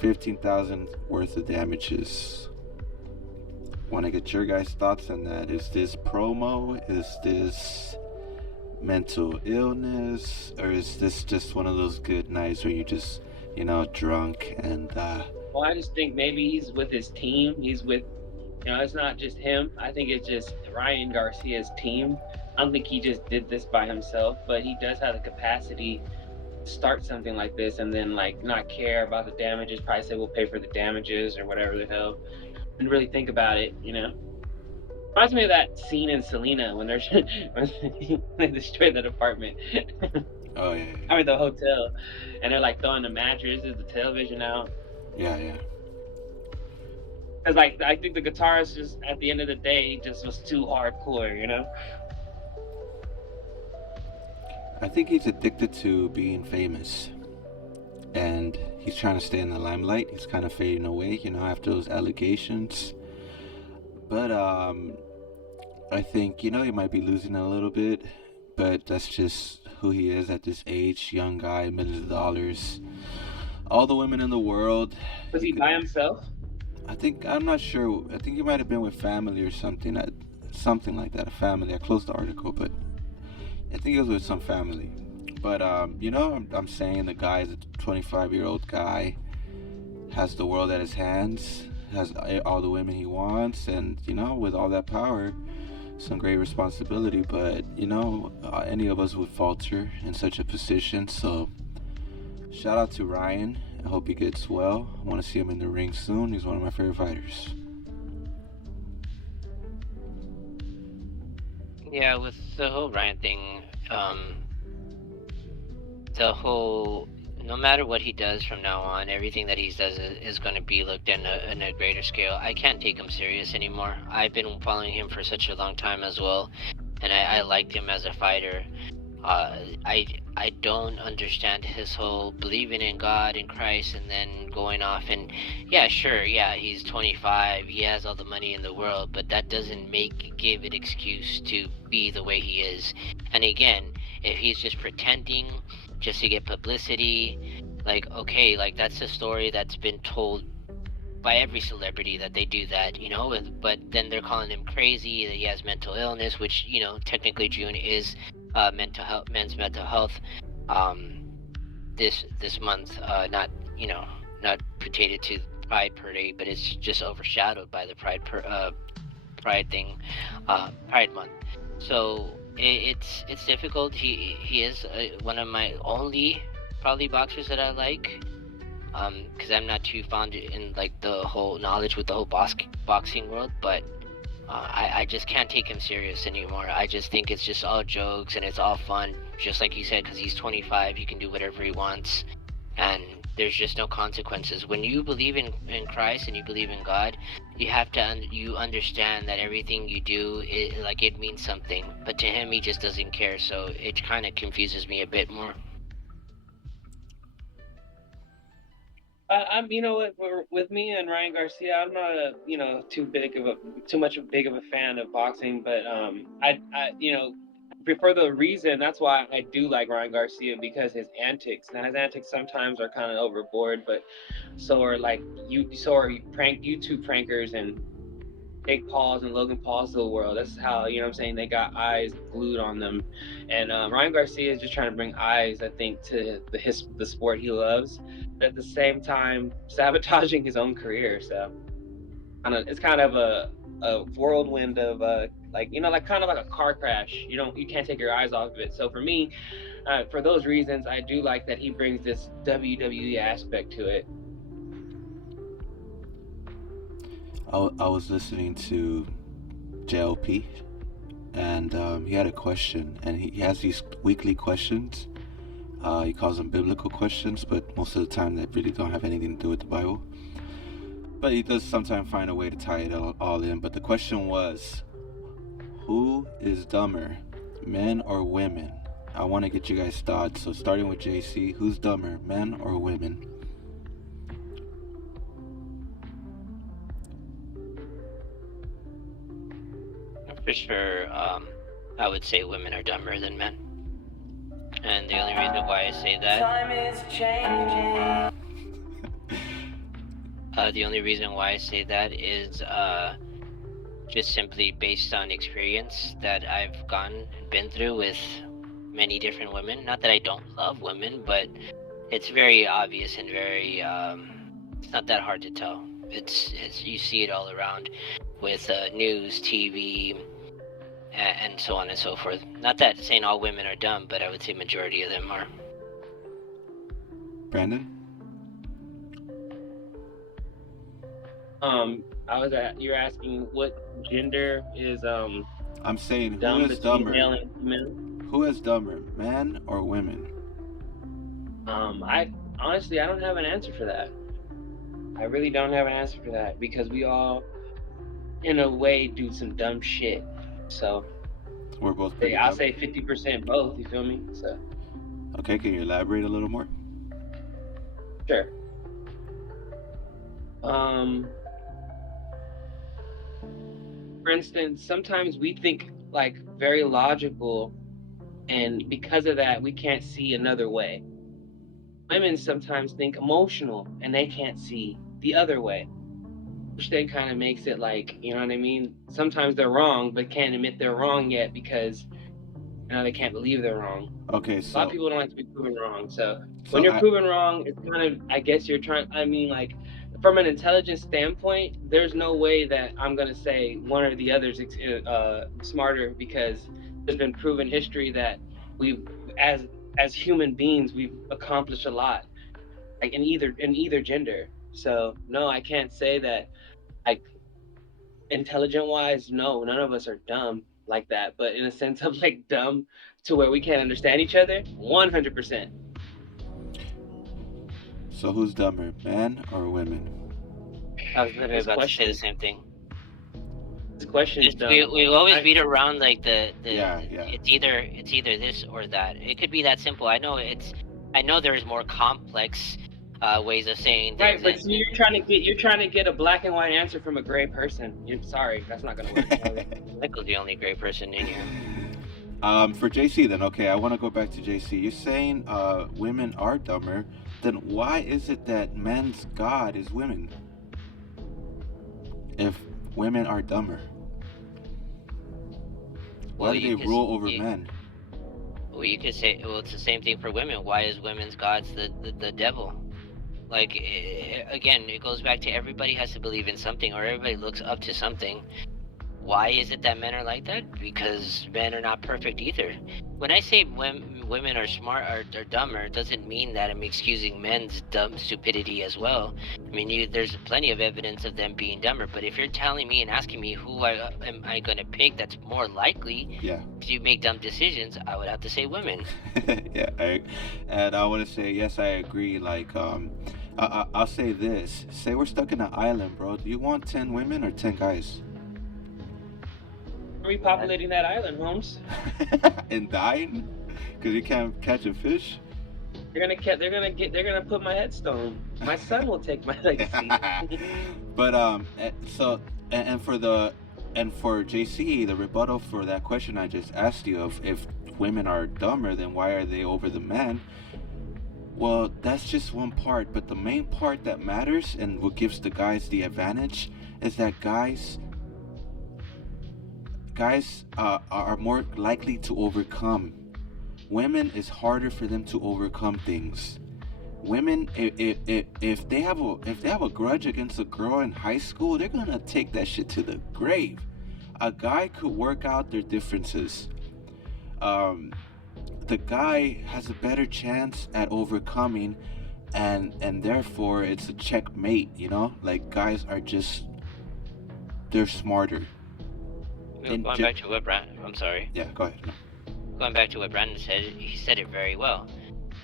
15,000 worth of damages. Want to get your guys' thoughts on that? Is this promo? Is this mental illness? Or is this just one of those good nights where you just, drunk and Well, I just think maybe he's with his team. He's with, it's not just him. I think it's just Ryan Garcia's team. I don't think he just did this by himself, but he does have the capacity to start something like this and then like not care about the damages. Probably say we'll pay for the damages or whatever the hell, and really think about it. Reminds me of that scene in Selena when when they destroyed that apartment. Oh yeah. I mean the hotel, and they're like throwing the mattresses, the television out. Yeah. Cause like I think the guitarist just at the end of the day just was too hardcore. I think he's addicted to being famous, and he's trying to stay in the limelight. He's kind of fading away, after those allegations. But I think he might be losing a little bit, but that's just who he is at this age. Young guy, millions of dollars, all the women in the world. Was he by himself? I'm not sure. I think he might have been with family or something. Something like that. A family. I closed the article, but I think he was with some family. But I'm saying the guy is a 25-year-old guy, has the world at his hands, has all the women he wants, and with all that power, some great responsibility. But any of us would falter in such a position. So shout out to Ryan. I hope he gets well. I want to see him in the ring soon. He's one of my favorite fighters. Yeah, with the whole Ryan thing, no matter what he does from now on, everything that he does is going to be looked in a greater scale. I can't take him serious anymore. I've been following him for such a long time as well, and I liked him as a fighter. I don't understand his whole believing in God and Christ and then going off and he's 25, he has all the money in the world, but that doesn't give it excuse to be the way he is. And again, if he's just pretending just to get publicity, like okay, like that's a story that's been told by every celebrity that they do that, but then they're calling him crazy, that he has mental illness, which technically June is men's mental health this month, not pertained to Pride Parade, but it's just overshadowed by the Pride thing, Pride Month. So it's difficult. He is one of my only probably boxers that I like, because I'm not too fond in like the whole knowledge with the whole boxing world, but I just can't take him serious anymore. I just think it's just all jokes and it's all fun, just like you said, because he's 25, he can do whatever he wants, and there's just no consequences. When you believe in Christ and you believe in God, you have to you understand that everything you do, it means something. But to him, he just doesn't care, so it kind of confuses me a bit more. I'm, with me and Ryan Garcia, I'm not too much big of a fan of boxing, but I for the reason, that's why I do like Ryan Garcia, because his antics. Now his antics sometimes are kind of overboard, but so are like YouTube prankers and Jake Paul's and Logan Paul's of the world. That's how, you know what I'm saying, they got eyes glued on them. And Ryan Garcia is just trying to bring eyes, I think, to the sport he loves, but at the same time sabotaging his own career. So it's kind of a whirlwind of like, you know, like kind of like a car crash. You can't take your eyes off of it. So for me, for those reasons, I do like that he brings this WWE aspect to it. I was listening to JLP, and he had a question, and he has these weekly questions. He calls them biblical questions, but most of the time they really don't have anything to do with the Bible. But he does sometimes find a way to tie it all in. But the question was, who is dumber, men or women? I want to get you guys' thoughts. So starting with Jaycee, who's dumber, men or women? For sure, I would say women are dumber than men. And the only reason why I say that, Time is changing. the only reason why I say that is just simply based on experience that I've been through with many different women. Not that I don't love women, but it's very obvious and very it's not that hard to tell. It's you see it all around with news, TV, and so on and so forth. Not that saying all women are dumb, but I would say majority of them are. Brandon? You're asking what gender is I'm saying, dumb, who is between dumber? male and female? Who is dumber, men or women? I honestly, I don't have an answer for that. I really don't have an answer for that, because we all, in a way, do some dumb shit. So We're both pretty I'll dumb. say 50% both. You feel me? So Okay, can you elaborate a little more? sure. For instance, sometimes we think like very logical, and because of that, we can't see another way. Women sometimes think emotional, and they can't see the other way, which then kind of makes it like, you know what I mean? Sometimes they're wrong, but can't admit they're wrong yet, because they can't believe they're wrong. Okay, A lot so of people don't like to be proven wrong. So when you're proven wrong, it's kind of, I guess you're trying, I mean, like, from an intelligence standpoint, there's no way that I'm going to say one or the other's smarter, because there's been proven history that we've, as human beings, we've accomplished a lot, like in either gender. So no, I can't say that, like, intelligent wise, no, none of us are dumb like that, but in a sense of like dumb to where we can't understand each other, 100%. so who's dumber, men or women? I was literally This about to say question- the same thing. This question is dumb. We always beat around like the Yeah. it's either this or that. It could be that simple. I know there's more complex ways of saying Right, things. but see, you're trying to get a black and white answer from a gray person. Sorry, that's not gonna work. Michael's the only gray person in here. For Jaycee then, okay, I want to go back to Jaycee. You're saying women are dumber. Then why is it that men's God is women? If women are dumber, why do they rule over men? Well, you could say, well, it's the same thing for women. Why is women's gods the devil? Like, again, it goes back to everybody has to believe in something, or everybody looks up to something. Why is it that men are like that? Because men are not perfect either. When I say women are smart or dumber, it doesn't mean that I'm excusing men's dumb stupidity as well. I mean, there's plenty of evidence of them being dumber. But if you're telling me and asking me who am I going to pick that's more likely to make dumb decisions, I would have to say women. Yeah, and I want to say, yes, I agree. Like, I'll say this. Say we're stuck in an island, bro. Do you want 10 women or 10 guys? Repopulating that island, Holmes. And dying? Because you can't catch a fish? They're gonna put my headstone. My son will take my legacy. But so for the and for JC, the rebuttal for that question I just asked you of if women are dumber, then why are they over the man? Well, that's just one part, but the main part that matters and what gives the guys the advantage is that guys are more likely to overcome. Women is harder for them to overcome things. Women, if they have a grudge against a girl in high school, they're gonna take that shit to the grave. A guy could work out their differences. The guy has a better chance at overcoming, and therefore it's a checkmate. You know, like guys are just they're smarter. Going back to what Brandon, I'm sorry. Yeah, go ahead. No. Going back to what Brandon said, he said it very well.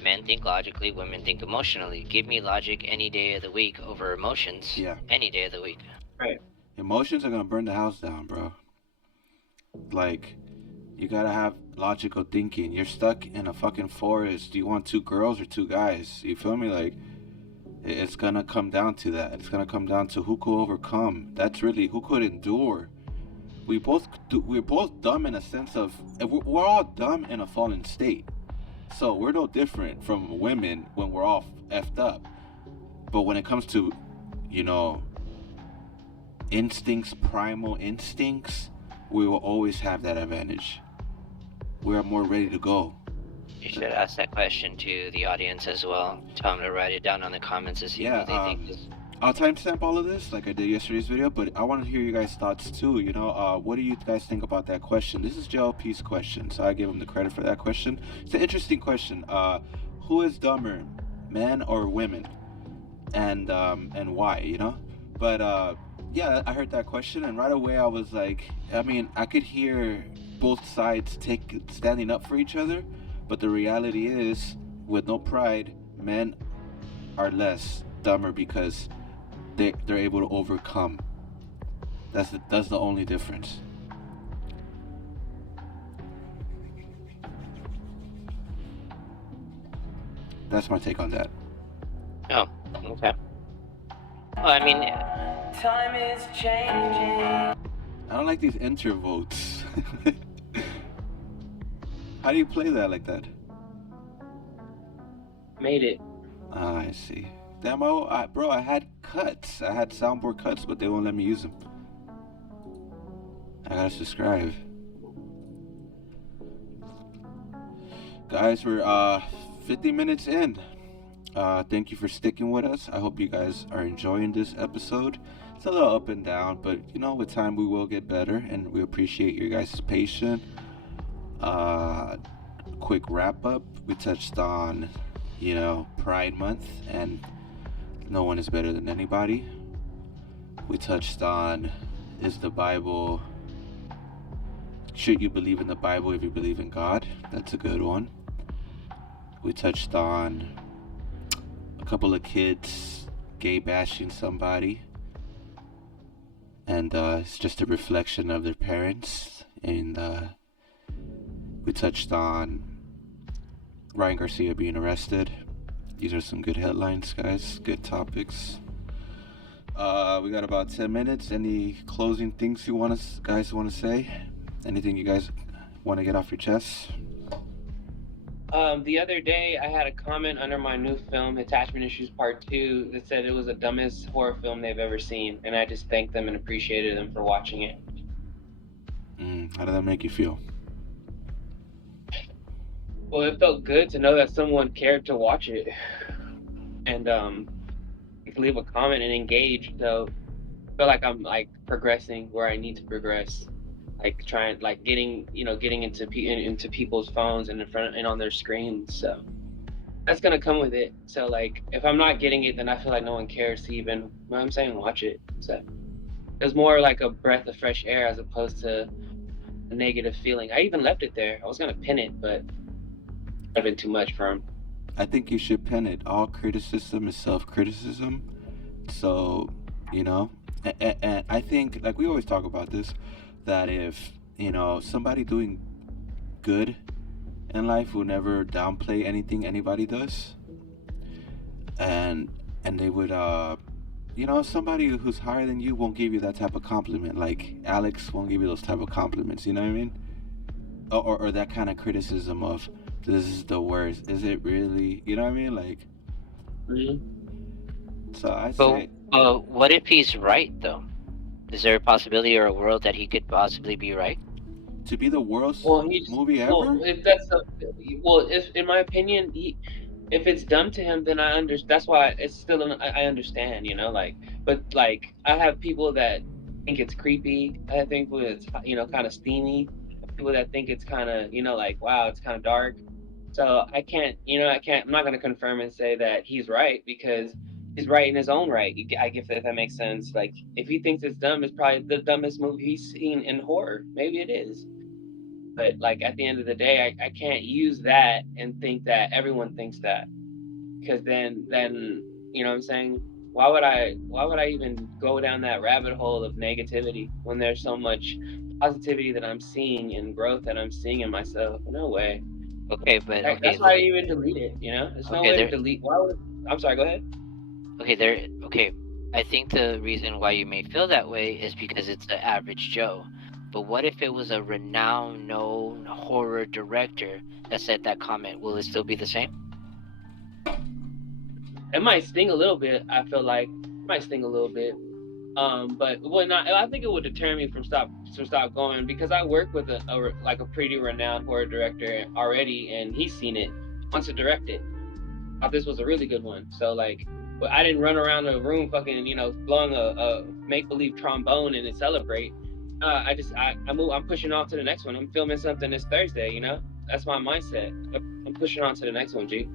Men think logically, women think emotionally. Give me logic any day of the week over emotions. Yeah. Any day of the week. Right. Emotions are gonna burn the house down, bro. Like, you gotta have logical thinking. You're stuck in a fucking forest. Do you want 2 girls or 2 guys? You feel me? Like, it's gonna come down to that. It's gonna come down to who could overcome. That's really who could endure. We're both dumb in a sense of we're all dumb in a fallen state. So we're no different from women when we're all effed up. But when it comes to, you know, instincts, primal instincts, we will always have that advantage. We're more ready to go. You should ask that question to the audience as well. Tell them to write it down in the comments to see what they think is. I'll timestamp all of this like I did yesterday's video, but I want to hear you guys' thoughts too. You know, what do you guys think about that question? This is JLP's question, so I give him the credit for that question. It's an interesting question. Who is dumber, men or women, and why? You know, but yeah, I heard that question, and right away I was like, I mean, I could hear both sides standing up for each other, but the reality is, with no pride, men are less dumber because they're able to overcome. That's the only difference. That's my take on that. Oh, okay. Well, I mean, Time is changing. I don't like these enter votes. How do you play that like that? Made it. Ah, I see. Damn, bro, I had cuts. I had soundboard cuts, but they won't let me use them. I gotta subscribe. Guys, we're 50 minutes in. Thank you for sticking with us. I hope you guys are enjoying this episode. It's a little up and down, but you know, with time we will get better, and we appreciate your guys' patience. Quick wrap up. We touched on, you know, Pride Month, and no one is better than anybody. We touched on, is the Bible, should you believe in the Bible if you believe in God? That's a good one. We touched on a couple of kids gay bashing somebody, and it's just a reflection of their parents. And we touched on Ryan Garcia being arrested. These are some good headlines, guys. Good topics. We got about 10 minutes. Any closing things you guys want to say? Anything you guys want to get off your chest? The other day, I had a comment under my new film, Attachment Issues Part 2, that said it was the dumbest horror film they've ever seen, and I just thanked them and appreciated them for watching it. How did that make you feel? Well, it felt good to know that someone cared to watch it, and leave a comment and engage. So I feel like I'm like progressing where I need to progress, like getting into people's phones and in front and on their screens. So that's gonna come with it. So like if I'm not getting it, then I feel like no one cares to even, you know what I'm saying, watch it. So it's more like a breath of fresh air as opposed to a negative feeling. I even left it there. I was gonna pin it, but I've been too much for him. I think you should pin it. All criticism is self-criticism. So, you know, and I think, like we always talk about this, that if, you know, somebody doing good in life will never downplay anything anybody does. And they would, somebody who's higher than you won't give you that type of compliment. Like Alex won't give you those type of compliments. You know what I mean? Or that kind of criticism of this is the worst. Is it really? You know what I mean? Like, Mhm. so I'd But say what if he's right though? Is there a possibility or a world that he could possibly be right? to be the worst Well, movie ever. if that's if in my opinion, if it's done to him, then I understand. That's why it's still I understand, like, but like I have people that think it's creepy. I think it's kind of steamy. People that think it's kind of like wow, it's kind of dark. So I can't, I'm not gonna confirm and say that he's right because he's right in his own right. I guess if that makes sense. Like if he thinks it's dumb, it's probably the dumbest movie he's seen in horror. Maybe it is. But like at the end of the day, I can't use that and think that everyone thinks that because then you know what I'm saying? Why would I even go down that rabbit hole of negativity when there's so much positivity that I'm seeing and growth that I'm seeing in myself? No way. Okay, but That's why I even delete it. There's no okay, way to there. delete. Why would? I'm sorry. Go ahead. Okay, there. Okay, I think the reason why you may feel that way is because it's the average Joe. But what if it was a renowned, known horror director that said that comment? Will it still be the same? It might sting a little bit. I feel like it might sting a little bit. But it would not. I think it would deter me from stop going because I work with a pretty renowned horror director already, and he's seen it, wants to direct it. I thought this was a really good one. So like, but I didn't run around the room fucking blowing a make believe trombone and celebrate. I'm pushing on to the next one. I'm filming something this Thursday. That's my mindset. I'm pushing on to the next one, G.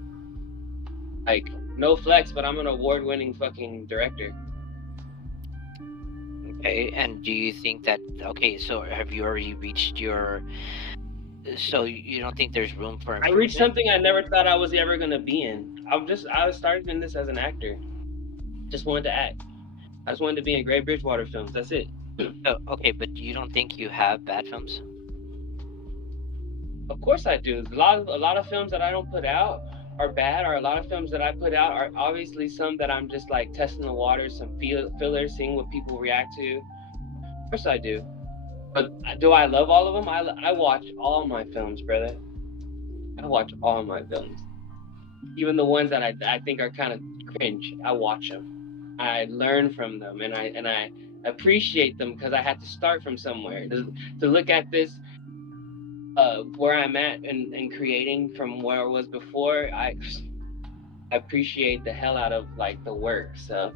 Like no flex, but I'm an award-winning fucking director. Okay, and do you think that? Okay, so have you already reached your? So you don't think there's room for I improvement? reached something I never thought I was ever gonna be in. I started in this as an actor. Just wanted to act. I just wanted to be in Great Bridgewater films. That's it. Okay, but you don't think you have bad films? Of course I do. A lot of films that I don't put out are bad, or a lot of films that I put out are obviously some that I'm just like testing the waters, some fillers, seeing what people react to. Of course I do. But do I love all of them? I watch all my films, brother. I watch all my films. Even the ones that I think are kind of cringe, I watch them. I learn from them, and I appreciate them because I had to start from somewhere. To look at this, where I'm at and creating from where I was before, I appreciate the hell out of like the work. So,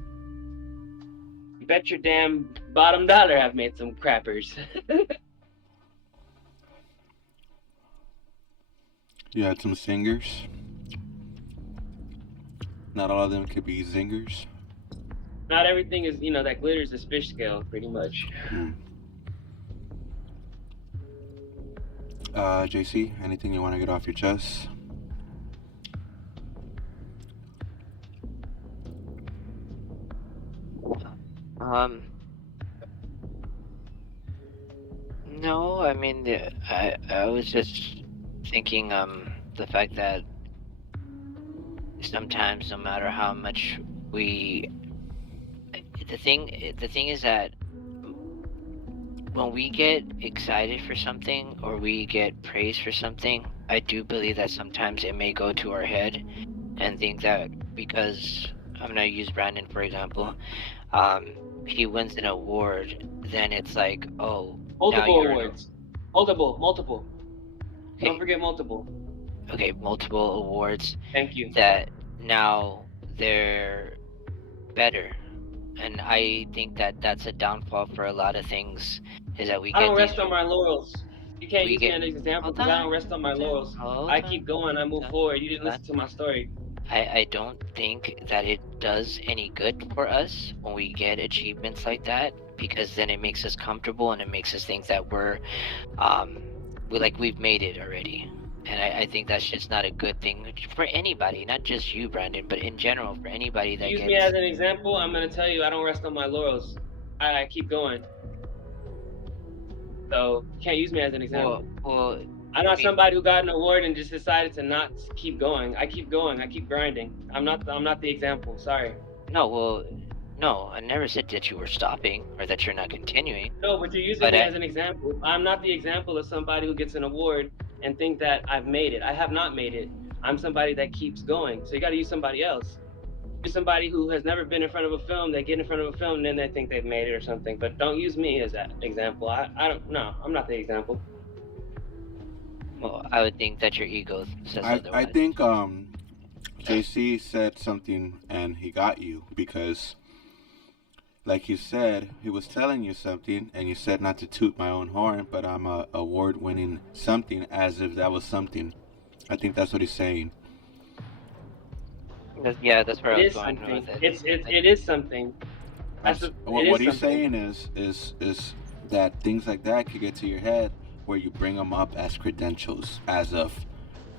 bet your damn bottom dollar I've made some crappers. You had some singers. Not all of them could be zingers. Not everything is that glitters is fish scale, pretty much. Jaycee, anything you want to get off your chest? No, I mean, I was just thinking, the fact that sometimes, no matter how much we, the thing is that when we get excited for something or we get praised for something, I do believe that sometimes it may go to our head and think that because I'm gonna use Brandon for example, he wins an award, then it's like, oh, Multiple awards. Multiple. Okay. Don't forget multiple. Okay, multiple awards. Thank you. That now they're better, and I think that that's a downfall for a lot of things. Is that we I get don't these. rest on my laurels. You can't we use get- me as an example Hold because I on, don't rest on my hold on, laurels. hold I on, keep going. I move hold on, forward. You didn't hold on. listen to my story. I don't think that it does any good for us when we get achievements like that, because then it makes us comfortable and it makes us think that we've made it already. And I think that's just not a good thing for anybody, not just you, Brandon, but in general for anybody that Use gets. me as an example. I'm gonna tell you I don't rest on my laurels. I keep going. So you can't use me as an example. Well, I'm not somebody who got an award and just decided to not keep going. I keep going. I keep grinding. I'm not the example. Sorry. no, well, No, I never said that you were stopping or that you're not continuing. No, but you're using But me as an example. I'm not the example of somebody who gets an award and think that I've made it. I have not made it. I'm somebody that keeps going. So you got to use somebody else. Use somebody who has never been in front of a film. They get in front of a film and then they think they've made it or something. But don't use me as that example. I don't. No, I'm not the example. well, I would think that your ego says I otherwise. think Jaycee said something and he got you because, like you said, he was telling you something and you said not to toot my own horn, but I'm a award-winning something as if that was something. I think that's what he's saying. Yeah, that's where I It was is going something. with it. It is something. What he's saying is that things like that could get to your head where you bring them up as credentials, as if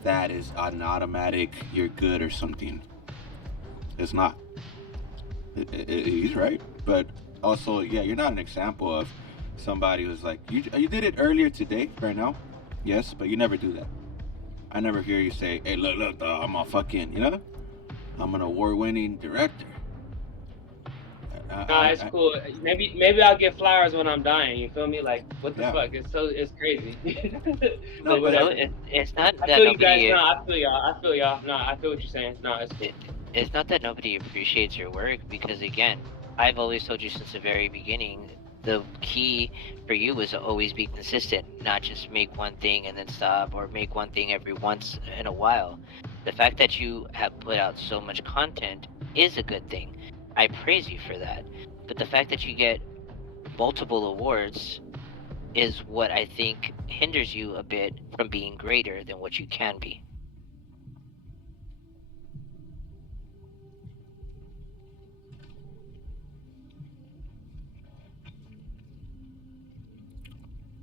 that is an automatic you're good or something. It's not. He's right, but also yeah, you're not an example of somebody who's like you did it earlier today, right now. Yes, but you never do that. I never hear you say, "Hey, look, I'm a fucking, I'm an award-winning director." Nah, it's cool. Maybe I'll get flowers when I'm dying. You feel me? Like what the Yeah. fuck? It's crazy. No, Like whatever. It's not I that feel you guys. nobody. No, I feel y'all. I feel y'all. No, I feel what you're saying. No, it's cool. It's not that nobody appreciates your work, because again, I've always told you since the very beginning, the key for you is to always be consistent, not just make one thing and then stop, or make one thing every once in a while. The fact that you have put out so much content is a good thing. I praise you for that. But the fact that you get multiple awards is what I think hinders you a bit from being greater than what you can be.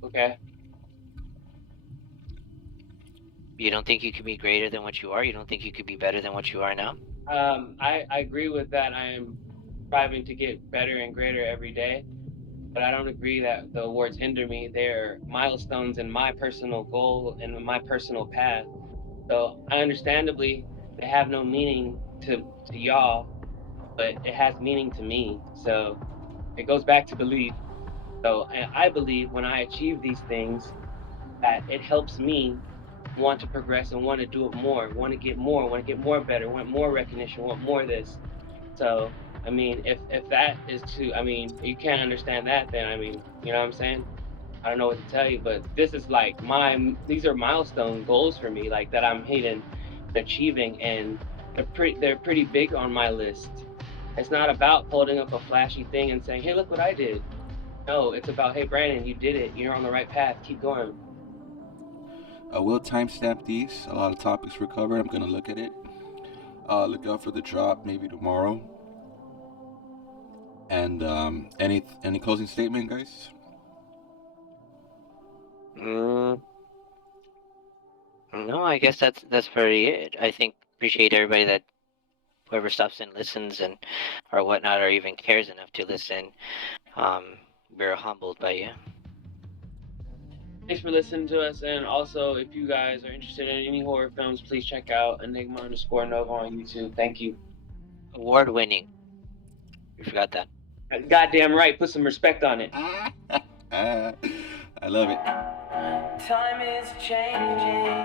Okay. You don't think you can be greater than what you are? You don't think you could be better than what you are now? I agree with that. I am striving to get better and greater every day, but I don't agree that the awards hinder me. They're milestones in my personal goal and in my personal path. So I understandably they have no meaning to y'all, but it has meaning to me. So it goes back to belief. So I believe when I achieve these things that it helps me want to progress and want to do it more, want to get more, want to get more better, want more recognition, want more this. So I mean, if that is too, I mean, you can't understand that, then I mean, you know what I'm saying? I don't know what to tell you, but this is like these are milestone goals for me, like that I'm hitting, achieving, and they're pretty big on my list. It's not about holding up a flashy thing and saying, "Hey, look what I did." No, it's about, "Hey, Brandon, you did it. You're on the right path. Keep going." I will timestamp these. A lot of topics were covered. I'm gonna look at it. Look out for the drop maybe tomorrow. And any closing statement, guys? No, I guess that's pretty it. I think appreciate everybody that whoever stops and listens and or whatnot, or even cares enough to listen. We're humbled by you. Thanks for listening to us, and also if you guys are interested in any horror films, please check out Enigma_Nova on YouTube. Thank you. Award winning. You forgot that. Goddamn right. Put some respect on it. I love it. Time is changing.